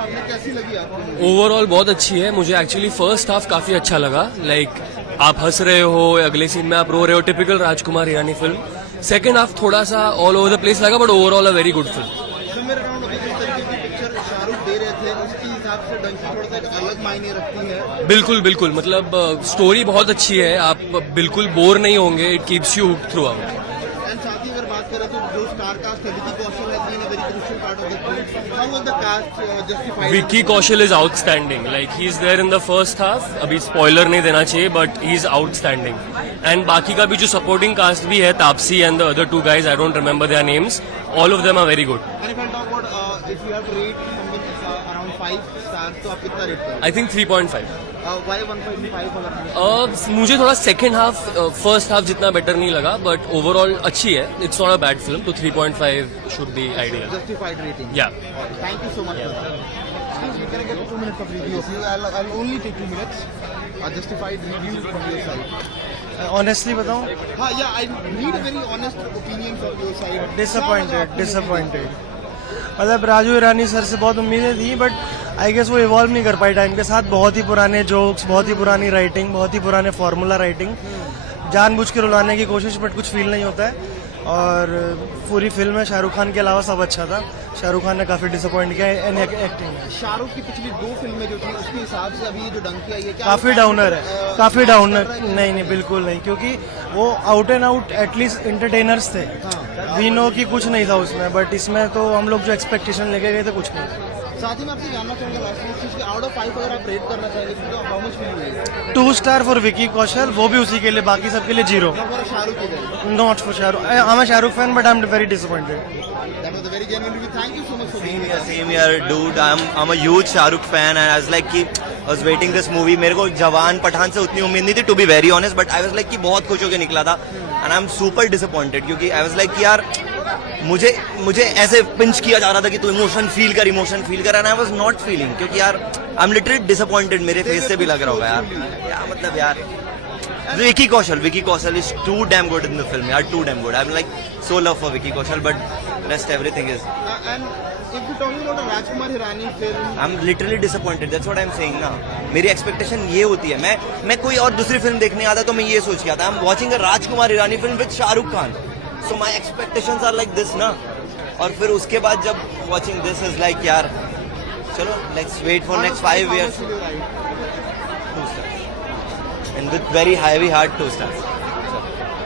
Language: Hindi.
आपने, कैसी लगी आपको? ओवरऑल बहुत अच्छी है। मुझे एक्चुअली फर्स्ट हाफ काफी अच्छा लगा। लाइक आप हंस रहे हो, अगले सीन में आप रो रहे हो, typical Rajkumar Hirani film. Second half थोड़ा सा ऑल ओवर द प्लेस लगा, but overall a very good film. Somewhere around जिस तरीके की पिक्चर शाहरुख दे रहे थे, उसके हिसाब से डंकी थोड़ा सा एक अलग मायने रखती है। बिल्कुल बिल्कुल, मतलब स्टोरी बहुत अच्छी है, आप बिल्कुल बोर नहीं होंगे। It keeps you hooked through out. And साथ ही अगर बात करें तो जो स्टार कास्ट है, Vicky Kaushal has been a very crucial part of the film. How was the cast justified? Vicky Kaushal is outstanding. Like he is there in the first half. अभी स्पॉइलर नहीं देना चाहिए, but he is outstanding. And बाकी का भी जो सपोर्टिंग कास्ट भी है, Taapsee and the other two guys, I don't remember their names, all of them are very good. And if I talk about if you have to rate something around 5 stars, तो आप कितना रेट करोगे? I think 3.5। व्हाई 1.5? मुझे थोड़ा सेकेंड हाफ फर्स्ट हाफ जितना बेटर नहीं लगा, बट ओवरऑल अच्छी है। It's not a bad film, तो 3.5 should be ideal. Justified rating. Yeah. Thank you so much. Excuse me, can I get 2 minutes of review of you? I'll only take 2 minutes. A justified review from your side. Honestly बताऊं, हाँ, yeah, I need a very honest opinion from your side. Disappointed. मतलब राजू ईरानी सर से बहुत उम्मीदें थी, बट आई गेस वो इवॉल्व नहीं कर पाई टाइम के साथ। बहुत ही पुराने जोक्स, बहुत ही पुरानी राइटिंग, बहुत ही पुराने फार्मूला राइटिंग, जानबूझ के रुलाने की कोशिश, बट कुछ फील नहीं होता है। और पूरी फिल्म में शाहरुख खान के अलावा सब अच्छा था। शाहरुख खान ने काफी डिसअपॉइंट किया इन एक्टिंग में। शाहरुख की पिछली 2 फिल्में जो थी, उसके हिसाब से अभी ये जो डंकी आई है, क्या काफी डाउनर है, काफी डाउनर। नहीं, बिल्कुल नहीं, क्योंकि वो out and out at least entertainers थे। वी नो कि कुछ नहीं था उसमें, बट इसमें तो हम लोग जो एक्सपेक्टेशन लेके गए थे कुछ नहीं। साथ ही मैं आपसे जानना चाहूंगा लास्ट में, चीज के आउट ऑफ 5 अगर आप रेट करना चाहेंगे तो how much will you rate? 2 star for Vicky Kaushal, वो भी उसी के लिए, बाकी सबके लिए 0। फॉर शाहरुख की then? Not for Shahrukh. I am a Shahrukh fan, but I am very disappointed. That was a very genuine review. Thank you so much for being here. Same here, dude. I'm a huge Shahrukh fan, and I was like कि I was waiting this movie. मेरे को जवान पठान से उतनी उम्मीद नहीं थी, to be very honest, but I was like कि बहुत खुश होकर निकला था, and I'm super disappointed क्योंकि I was like कि यार मुझे ऐसे पिंच किया जा रहा था कि तू इमोशन फील कर, and I was not feeling, क्योंकि यार I'm literally disappointed. मेरे फेस से भी लग रहा होगा यार मतलब यार Vicky Kaushal is too damn good in the film. यार too damn good. I'm like so love for Vicky Kaushal, but rest everything is. And if we're talking about a Rajkumar Hirani film, I'm literally disappointed. That's what I'm saying ना. मेरी एक्सपेक्टेशन ये होती है, मैं कोई और दूसरी फिल्म देखने आता तो मैं ये सोच के आता, I'm watching a Rajkumar Hirani film with Shahrukh Khan, so my expectations are like this ना. और फिर उसके बाद जब watching this is like यार चलो let's wait for next 5 years. 2 stars. And with very heavy heart, 2 stars.